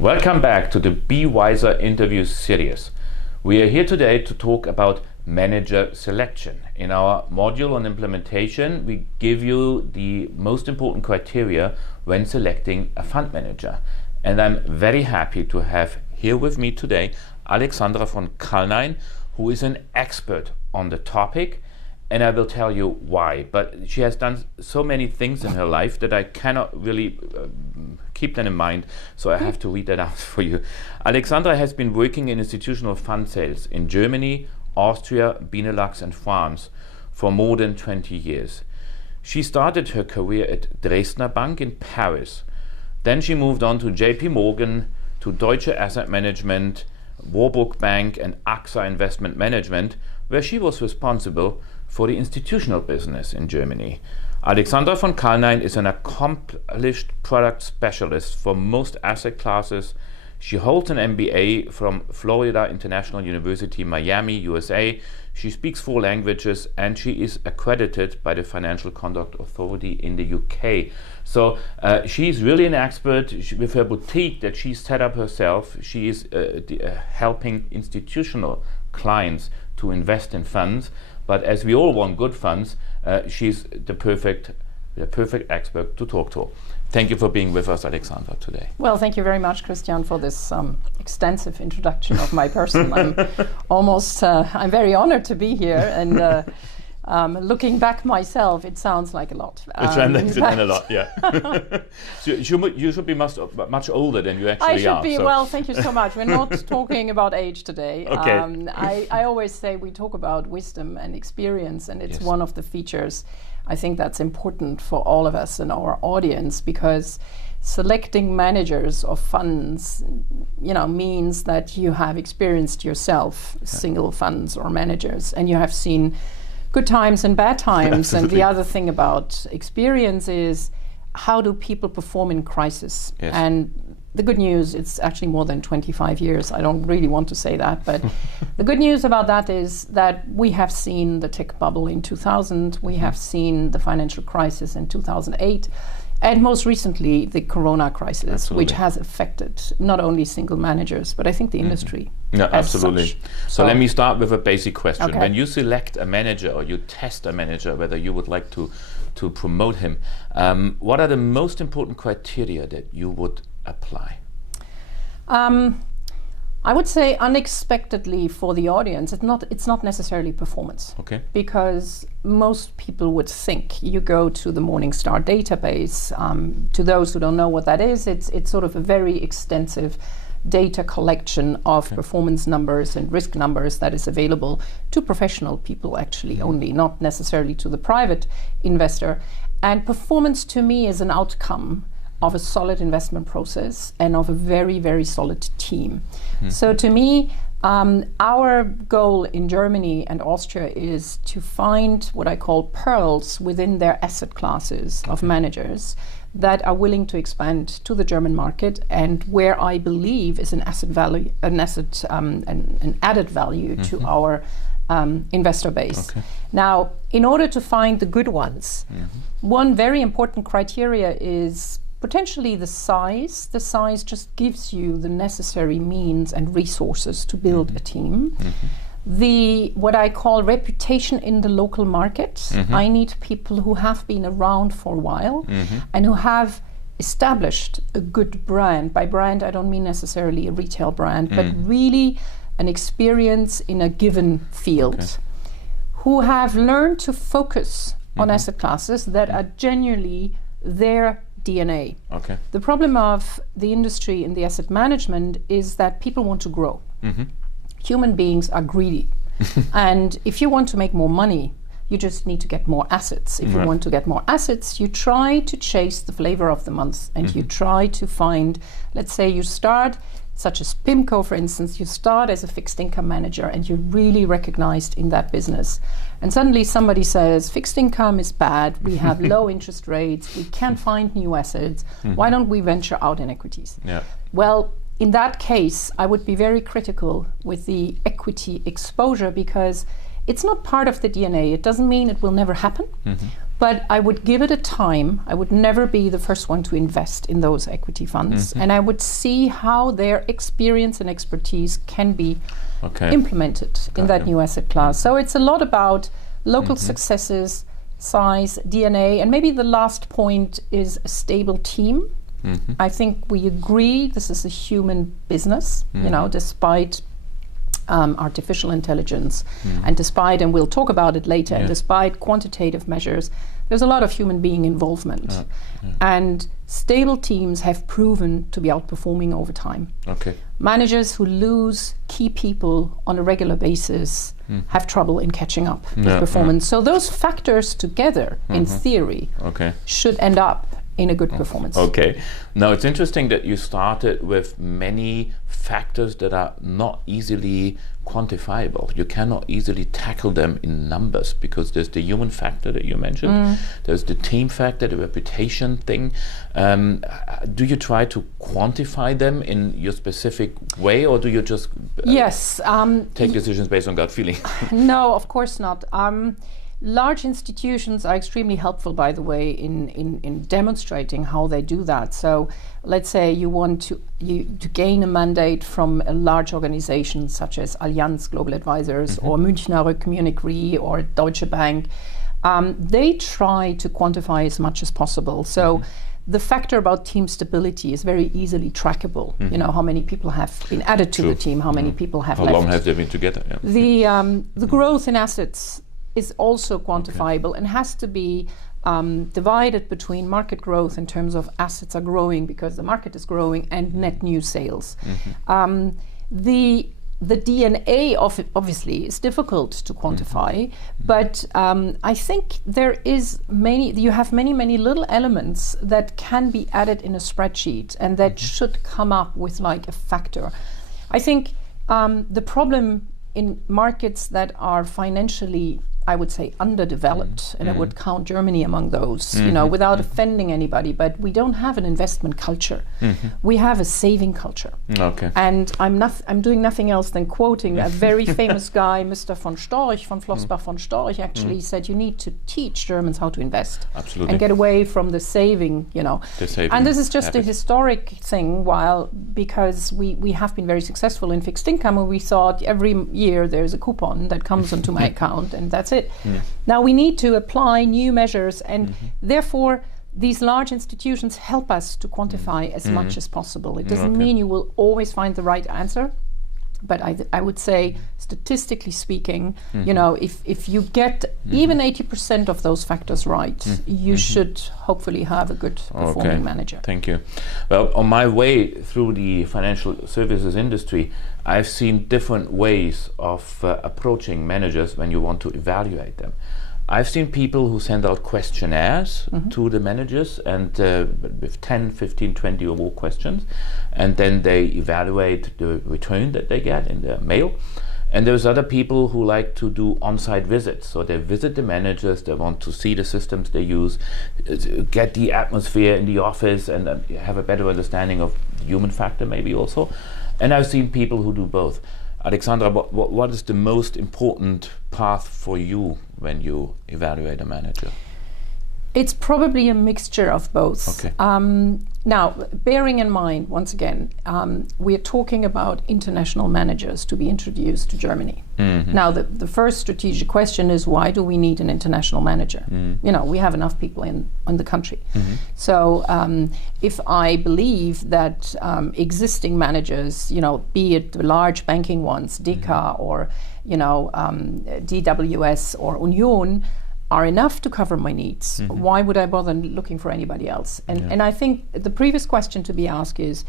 Welcome back to the BeeWyzer interview series. We are here today to talk about manager selection. In our module on implementation, we give you the most important criteria when selecting a fund manager. And I'm very happy to have here with me today Alexandra von Kalnein, who is an expert on the topic, and I will tell you why. But she has done so many things in her life that I cannot really keep them in mind, so I have to read that out for you. Alexandra has been working in institutional fund sales in Germany, Austria, Benelux and France for more than 20 years. She started her career at Dresdner Bank in Paris. Then she moved on to JP Morgan, to Deutsche Asset Management, Warburg Bank and AXA Investment Management, where she was responsible for the institutional business in Germany. Alexandra von Kalnein is an accomplished product specialist for most asset classes. She holds an MBA from Florida International University, Miami, USA. She speaks 4 languages and she is accredited by the Financial Conduct Authority in the UK. So she's really an expert. With her boutique that she set up herself, she is helping institutional clients to invest in funds. But as we all want good funds, she's the perfect expert to talk to. Thank you for being with us, Alexandra, today. Well, thank you very much, Christian, for this extensive introduction of my person. I'm very honored to be here, and looking back myself, it sounds like a lot. It sounds like a lot, yeah. So you should be much older than you actually are. I should be, so. Well, thank you so much. We're not talking about age today. Okay. I always say we talk about wisdom and experience, and it's one of the features I think that's important for all of us in our audience, because selecting managers of funds, means that you have experienced yourself single funds or managers, and you have seen good times and bad times. And the other thing about experience is, how do people perform in crisis? Yes. And the good news, it's actually more than 25 years. I don't really want to say that, but the good news about that is that we have seen the tech bubble in 2000, we have seen the financial crisis in 2008, and most recently the Corona crisis, absolutely, which has affected not only single managers, but I think the industry. Yeah, absolutely. Such. So let me start with a basic question. Okay. When you select a manager or you test a manager, whether you would like to promote him, what are the most important criteria that you would apply? I would say unexpectedly for the audience, it's not necessarily performance. Okay. Because most people would think you go to the Morningstar database. To those who don't know what that is, it's sort of a very extensive data collection of performance numbers and risk numbers that is available to professional people actually only, not necessarily to the private investor. And performance to me is an outcome of a solid investment process and of a very, very solid team. So to me, our goal in Germany and Austria is to find what I call pearls within their asset classes of managers that are willing to expand to the German market, and where I believe is an added value to our investor base. Okay. Now, in order to find the good ones, one very important criteria is potentially the size. The size just gives you the necessary means and resources to build a team. The what I call reputation in the local market. I need people who have been around for a while and who have established a good brand. By brand, I don't mean necessarily a retail brand, but really an experience in a given field, who have learned to focus on asset classes that are genuinely their DNA. Okay. The problem of the industry in the asset management is that people want to grow. Human beings are greedy. And if you want to make more money, you just need to get more assets. If you want to get more assets, you try to chase the flavor of the month, and you try to find, let's say you start, such as PIMCO, for instance, you start as a fixed income manager and you're really recognized in that business. And suddenly somebody says, fixed income is bad, we have low interest rates, we can't find new assets, why don't we venture out in equities? Yeah. Well, in that case, I would be very critical with the equity exposure, because it's not part of the DNA. It doesn't mean it will never happen, But I would give it a time. I would never be the first one to invest in those equity funds. And I would see how their experience and expertise can be implemented in that new asset class. So it's a lot about local successes, size, DNA, and maybe the last point is a stable team. I think we agree this is a human business, you know, despite artificial intelligence and despite, and we'll talk about it later, and despite quantitative measures, there's a lot of human being involvement. And stable teams have proven to be outperforming over time. Managers who lose key people on a regular basis have trouble in catching up with performance. So those factors together, in theory, should end up in a good performance. Now it's interesting that you started with many factors that are not easily quantifiable. You cannot easily tackle them in numbers because there's the human factor that you mentioned, there's the team factor, the reputation thing. Do you try to quantify them in your specific way, or do you just take decisions based on gut feeling? No, of course not. Large institutions are extremely helpful, by the way, in demonstrating how they do that. So let's say you want to gain a mandate from a large organization such as Allianz Global Advisors or Münchner Rück, Munich Re or Deutsche Bank. They try to quantify as much as possible. So the factor about team stability is very easily trackable. You know, how many people have been added to the team, how many people have left. How long have they been together? The growth in assets is also quantifiable and has to be divided between market growth in terms of assets are growing because the market is growing and net new sales. The DNA of it obviously is difficult to quantify, but I think you have many little elements that can be added in a spreadsheet and that should come up with like a factor. I think the problem in markets that are financially, I would say, underdeveloped, and I would count Germany among those, you know, without offending anybody, but we don't have an investment culture. We have a saving culture. And I'm doing nothing else than quoting a very famous guy, Mr. von Storch, von Flossbach von Storch, actually said you need to teach Germans how to invest and get away from the saving, you know. And this is just a historic thing, because we have been very successful in fixed income, and we thought every year there's a coupon that comes into my account, and that's it. Now we need to apply new measures, and therefore these large institutions help us to quantify as much as possible. It doesn't mean you will always find the right answer, but I would say, statistically speaking, you know, if you get even 80% of those factors right, you should hopefully have a good performing manager. Thank you. Well, on my way through the financial services industry, I've seen different ways of approaching managers when you want to evaluate them. I've seen people who send out questionnaires to the managers and with 10, 15, 20 or more questions, and then they evaluate the return that they get in their mail. And there's other people who like to do on-site visits. So they visit the managers, they want to see the systems they use, get the atmosphere in the office, and have a better understanding of the human factor maybe also. And I've seen people who do both. Alexandra, what is the most important path for you when you evaluate a manager? It's probably a mixture of both. Now, bearing in mind, once again, we're talking about international managers to be introduced to Germany. Now, the first strategic question is, why do we need an international manager? You know, we have enough people in the country. So if I believe that existing managers, you know, be it the large banking ones, DK or, you know, DWS or Union, are enough to cover my needs, why would I bother looking for anybody else? And I think the previous question to be asked is,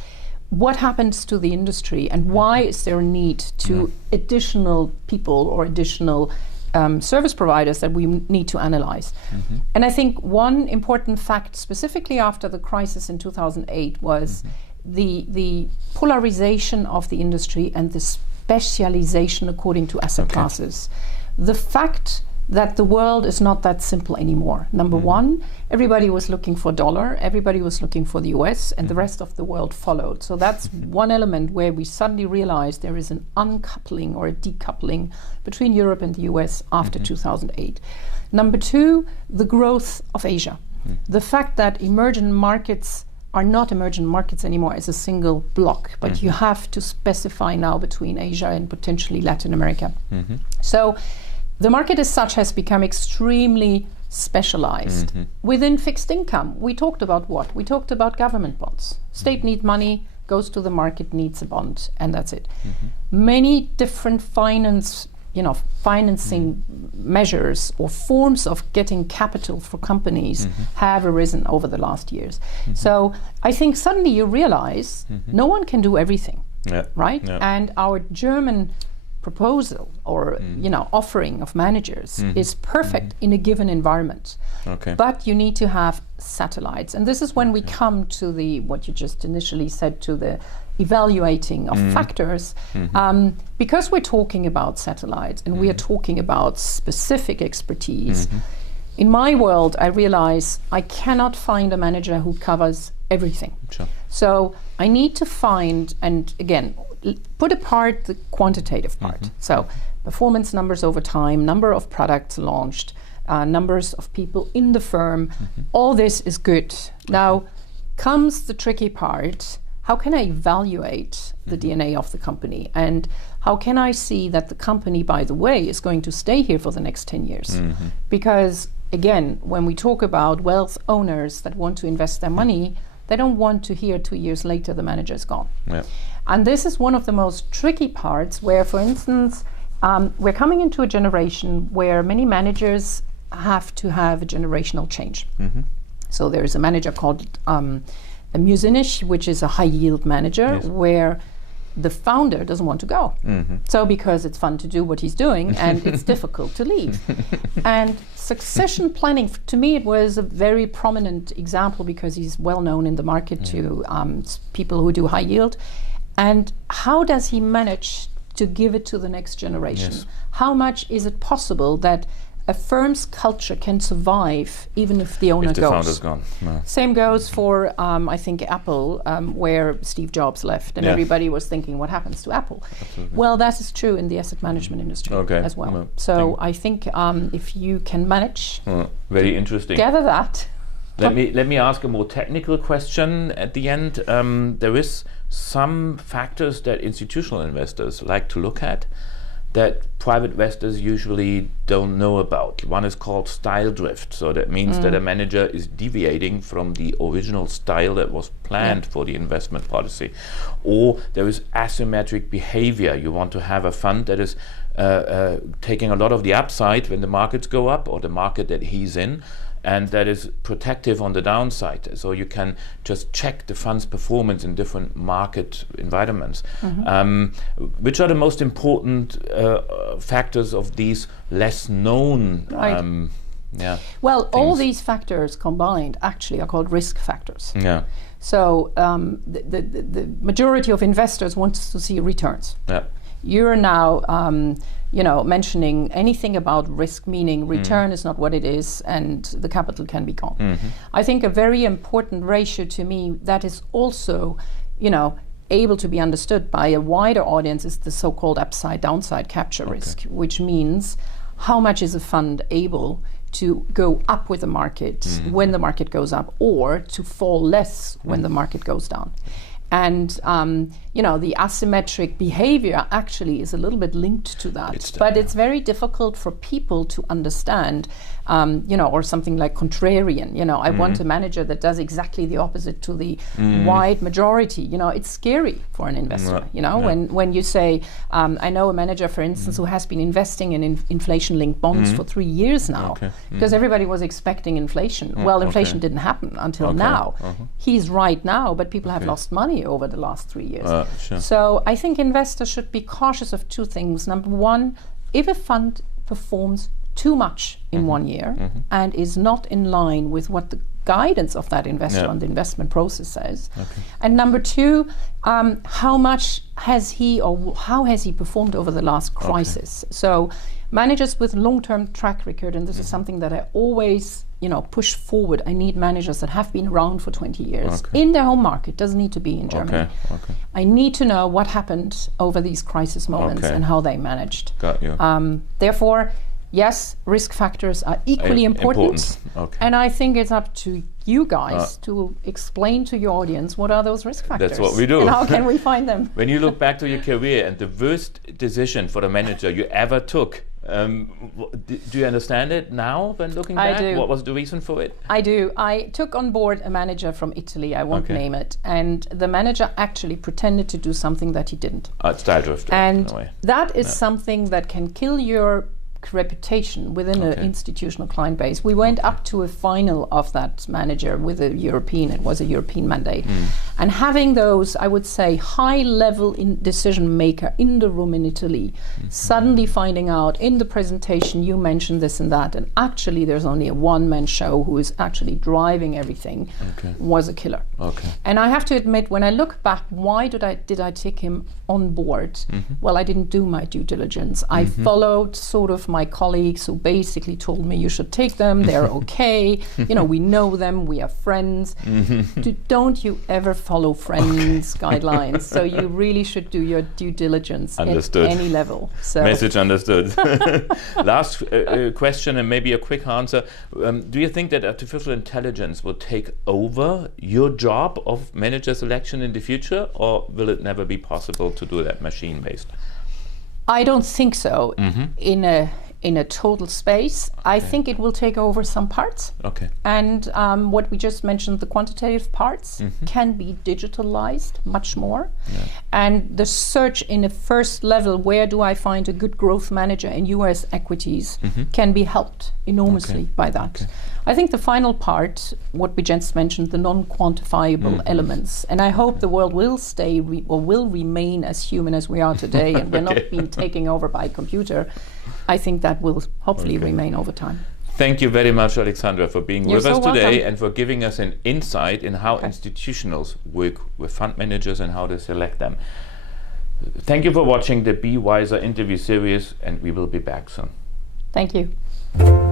what happens to the industry, and why is there a need to additional people or additional service providers that we need to analyze? And I think one important fact, specifically after the crisis in 2008, was the polarization of the industry and the specialization according to asset classes. The fact that the world is not that simple anymore. Number one, everybody was looking for dollar, everybody was looking for the US, and the rest of the world followed. So that's one element where we suddenly realized there is an uncoupling or a decoupling between Europe and the US after 2008. Number two, the growth of Asia. The fact that emerging markets are not emerging markets anymore as a single block, but you have to specify now between Asia and potentially Latin America. So the market as such has become extremely specialized. Within fixed income, we talked about what? We talked about government bonds. State need money, goes to the market, needs a bond, and that's it. Many different financing measures or forms of getting capital for companies have arisen over the last years. So I think suddenly you realize no one can do everything, right? And our German proposal or offering of managers is perfect in a given environment. But you need to have satellites, and this is when we come to the what you just initially said, to the evaluating of factors, because we're talking about satellites and we are talking about specific expertise. In my world, I realize I cannot find a manager who covers everything. So I need to find, and again, put apart the quantitative part. So performance numbers over time, number of products launched, numbers of people in the firm, all this is good. Now comes the tricky part. How can I evaluate the DNA of the company? And how can I see that the company, by the way, is going to stay here for the next 10 years? Because again, when we talk about wealth owners that want to invest their money, they don't want to hear 2 years later the manager is gone. And this is one of the most tricky parts where, for instance, we're coming into a generation where many managers have to have a generational change. So there is a manager called a Musinich, which is a high yield manager, where the founder doesn't want to go. So because it's fun to do what he's doing and it's difficult to leave. And succession planning, to me, it was a very prominent example because he's well known in the market to people who do high yield. And how does he manage to give it to the next generation? How much is it possible that a firm's culture can survive even if the owner if the goes? founder's gone. Same goes for, I think, Apple, where Steve Jobs left, and everybody was thinking, what happens to Apple? Well, that is true in the asset management industry as well. So I think if you can manage, very interesting. Gather that. Let me ask a more technical question at the end. There is some factors that institutional investors like to look at that private investors usually don't know about. One is called style drift. So that means that a manager is deviating from the original style that was planned for the investment policy. Or there is asymmetric behavior. You want to have a fund that is taking a lot of the upside when the markets go up, or the market that he's in, and that is protective on the downside. So you can just check the fund's performance in different market environments. Which are the most important factors of these less known? Well, all these factors combined actually are called risk factors. So the majority of investors want to see returns. You're now mentioning anything about risk, meaning return is not what it is and the capital can be gone. I think a very important ratio to me that is also, able to be understood by a wider audience is the so-called upside downside capture risk, which means how much is a fund able to go up with the market when the market goes up, or to fall less when the market goes down. And the asymmetric behavior actually is a little bit linked to that. But it's very difficult for people to understand, or something like contrarian. I want a manager that does exactly the opposite to the wide majority. It's scary for an investor. When you say, I know a manager, for instance, who has been investing in inflation-linked bonds for 3 years now, because everybody was expecting inflation. Well, inflation didn't happen until now. He's right now, but people have lost money over the last 3 years. So I think investors should be cautious of two things. Number one, if a fund performs too much in 1 year and is not in line with what the guidance of that investor on the investment processes. Okay. And number two, how much has he or how has he performed over the last crisis? So managers with long-term track record, and this is something that I always push forward. I need managers that have been around for 20 years in their home market, doesn't need to be in Germany. Okay. I need to know what happened over these crisis moments and how they managed. Got you. Therefore, yes, risk factors are equally important. Okay. And I think it's up to you guys to explain to your audience what are those risk factors. That's what we do. And how can we find them? When you look back to your career and the worst decision for the manager you ever took, do you understand it now when looking back? I do. What was the reason for it? I do. I took on board a manager from Italy, I won't name it, and the manager actually pretended to do something that he didn't. Style drifter. And in a way. that is something that can kill your reputation within an institutional client base. We went up to a final of that manager with a European, it was a European mandate. And having those, I would say, high-level decision maker in the room in Italy, suddenly finding out in the presentation you mentioned this and that, and actually there's only a one-man show who is actually driving everything, was a killer. And I have to admit, when I look back, why did I take him on board? Well, I didn't do my due diligence. I followed sort of my colleagues who basically told me you should take them, they're okay, we know them, we are friends. Don't you ever follow friends' guidelines. So you really should do your due diligence at any level. So. Message understood. Last question, and maybe a quick answer. Do you think that artificial intelligence will take over your job of manager selection in the future, or will it never be possible to do that machine-based? I don't think so. In a total space, I think it will take over some parts. And what we just mentioned, the quantitative parts can be digitalized much more. And the search in a first level, where do I find a good growth manager in US equities, can be helped enormously by that. I think the final part, what we just mentioned, the non-quantifiable elements, and I hope the world will will remain as human as we are today, and we're not being taken over by a computer. I think that will hopefully remain over time. Thank you very much, Alexandra, for being with us today welcome. and for giving us an insight in how institutionals work with fund managers and how they select them. Thank you for watching the BeeWyzer interview series, and we will be back soon. Thank you.